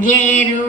ಗೇರು